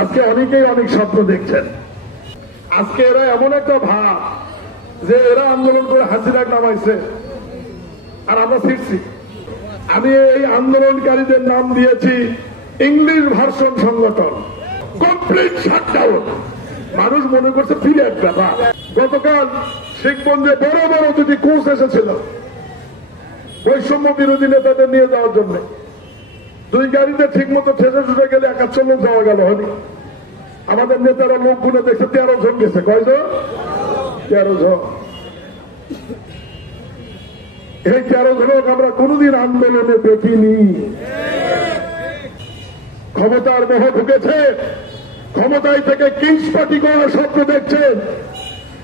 আজকে অনেকেই অনেক স্বপ্ন দেখছেন। আজকে এরা এমন একটা ভাব যে এরা আন্দোলন করে হাসিনা নামাইছে আর আমরা ফিরছি। আমি এই আন্দোলনকারীদের নাম দিয়েছি ইংলিশ ভার্সন সংগঠন, কমপ্লিট শাটডাউন। মানুষ মনে করছে বিরাট ব্যাপার। গতকাল শিখগঞ্জে বড় বড় দুটি কোচ এসেছিল বৈষম্য বিরোধী নেতাদের নিয়ে যাওয়ার জন্য। দুই গাড়িতে ঠিক মতো ঠেসে ছুটে গেলে 71 লোক যাওয়া গেল হয়নি। আমাদের নেতারা লোক গুনে দেখছে 13 জন গেছে। কয়জন? 13 জন। এই 13 জনক আমরা কোনদিন আন্দোলনে দেখিনি। ক্ষমতার মোহ ঢুকেছে, ক্ষমতায় থেকে কিংস পার্টি করার স্বপ্ন দেখছেন।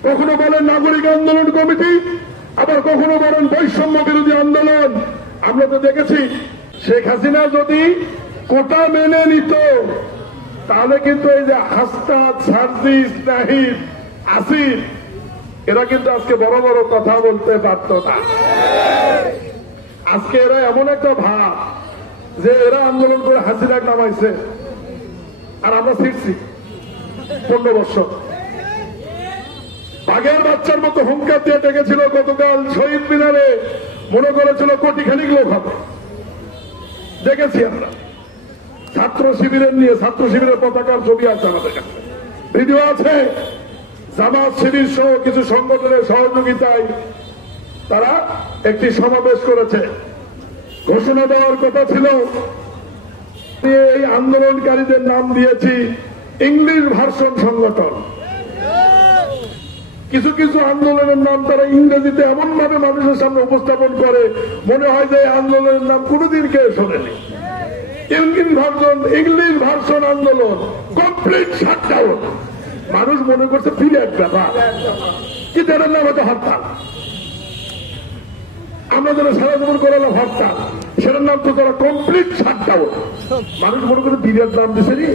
কখনো বলেন নাগরিক আন্দোলন কমিটি, আবার কখনো বলেন বৈষম্য বিরোধী আন্দোলন। আমরা তো দেখেছি শেখ হাসিনা যদি কোটা মেনে নিত তাহলে কিন্তু এই যে হাসনাত, সার্জিস, নাহিদ, আসিফ এরা কিন্তু আজকে বড় বড় কথা বলতে পারত না। আজকে এরা এমন একটা ভাব যে এরা আন্দোলন করে হাসিনা নামাইছে আর আমরা ফিরছি 15 বছর। বাঘের বাচ্চার মতো হুঙ্কার দিয়ে ডেকেছিল গতকাল শহীদ মিনারে, মনে করেছিল কোটি খানিক লোক হবে। দেখেছি আমরা ছাত্র শিবিরের নিয়ে, ছাত্র শিবিরের পতাকার ছবি আছে আমাদের কাছে, ভিডিও আছে। জামাত শিবির সহ কিছু সংগঠনের সহযোগিতায় তারা একটি সমাবেশ করেছে। ঘোষণা দেওয়ার কথা ছিল। এই আন্দোলনকারীদের নাম দিয়েছি ইংলিশ ভার্সন সংগঠন। কিছু কিছু আন্দোলনের নাম তারা ইংরেজিতে এমন ভাবে মানুষের সামনে উপস্থাপন করে মনে হয় যে আন্দোলনের নাম কোনদিন কেউ শোনেনি। ইংলিশ ভার্সন আন্দোলন, কমপ্লিট শাটডাউন। মানুষ মনে করছে বিরাট ব্যাপার, কিন্তু এটার নাম হয়তো হরতাল। আমরা যারা সারা জীবন করালাম হরতাল, সেটার নাম তো তারা কমপ্লিট শাটডাউন। মানুষ মনে করে বিরাট নাম দিছে নি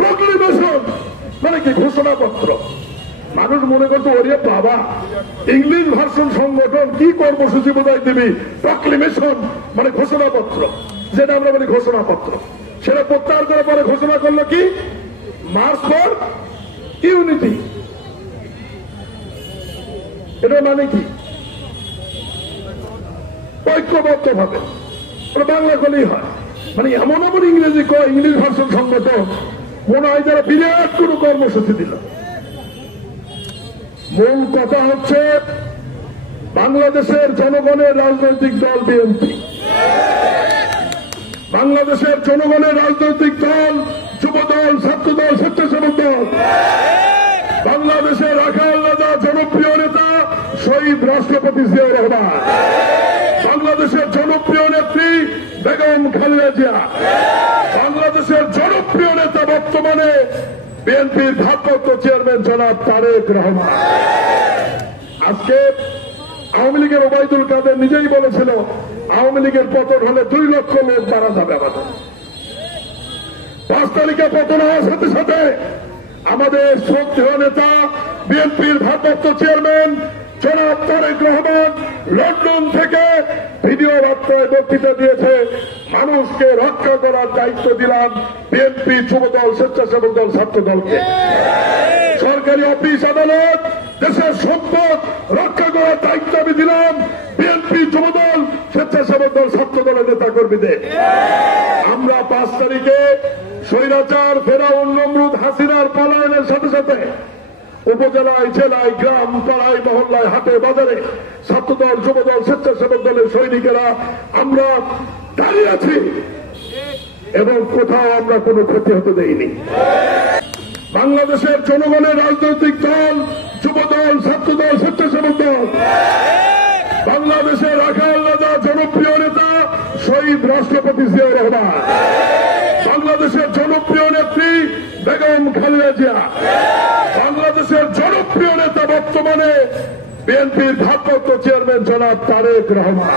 প্রক্লেমেশন, মানে কি ঘোষণাপত্র। মানুষ মনে করতো ওরে বাবা, ইংলিশ ভার্সন সংগঠন কি কর্মসূচি বোঝাই দিবি, প্রক্লেমেশন মানে ঘোষণাপত্র, যেটা আমরা বলি ঘোষণাপত্র। সেটা প্রত্যাহার করে পরে ঘোষণা করলো কি মার্চ ফর ইউনিটি। এটা মানে কি ঐক্যবদ্ধ ভাবে, বাংলা করলেই হয়। মানে এমন এমন ইংরেজি ইংলিশ ভার্সন সংগঠন মনে হয় যারা বিরাট কোন কর্মসূচি দিল। মূল কথা হচ্ছে বাংলাদেশের জনগণের রাজনৈতিক দল বিএনপি, বাংলাদেশের জনগণের রাজনৈতিক দল যুব দল, ছাত্র দল, স্বেচ্ছাসেবক দল, বাংলাদেশের রাখাল রাজা জনপ্রিয় নেতা শহীদ রাষ্ট্রপতি জিয়াউর রহমান, বাংলাদেশের জনপ্রিয় নেত্রী বেগম খালেদা জিয়া, বাংলাদেশের জনপ্রিয় নেতা বর্তমানে বিএনপির ভারপ্রাপ্ত চেয়ারম্যান জনাব তারেক রহমান। আজকে আওয়ামী লীগের ওবায়দুল কাদের নিজেই বলেছিল আওয়ামী লীগের পতন হলে 2 লক্ষ লোক মারা যাবে। আমাদের 5 তারিখে পতন হওয়ার সাথে সাথে আমাদের শ্রদ্ধেয় নেতা বিএনপির ভারপ্রাপ্ত চেয়ারম্যান জনাব তারেক রহমান লন্ডন থেকে ভিডিও বার্তায় বক্তৃতা দিয়েছে, মানুষকে রক্ষা করার দায়িত্ব দিলাম বিএনপি, যুবদল, স্বেচ্ছাসেবক দল, ছাত্র দলকে। সরকারি অফিস আদালত, দেশের সম্পদ রক্ষা করার দায়িত্ব আমি দিলাম বিএনপি, যুবদল, স্বেচ্ছাসেবক দল, ছাত্র দলের নেতা কর্মীদের। আমরা 5 তারিখে স্বৈরাচার ফেরাউন নমরুদ হাসিনার পলায়নের সাথে সাথে উপজেলায়, জেলায়, গ্রাম, পাড়ায়, মহল্লায়, হাটে, বাজারে ছাত্রদল, যুবদল, স্বেচ্ছাসেবক দলের সৈনিকেরা আমরা দাঁড়িয়ে আছি এবং কোথাও আমরা কোনো ক্ষতি হতে দেইনি। বাংলাদেশের জনগণের রাজনৈতিক দল যুবদল, ছাত্রদল, স্বেচ্ছাসেবক দল, বাংলাদেশের রাখাল রাজা জনপ্রিয় নেতা শহীদ রাষ্ট্রপতি জিয়াউর রহমান, বাংলাদেশের জনপ্রিয় নেত্রী বেগম খালেদা জিয়া, বাংলাদেশের জনপ্রিয় নেতা বর্তমানে বিএনপির ভারপ্রাপ্ত চেয়ারম্যান জনাব তারেক রহমান।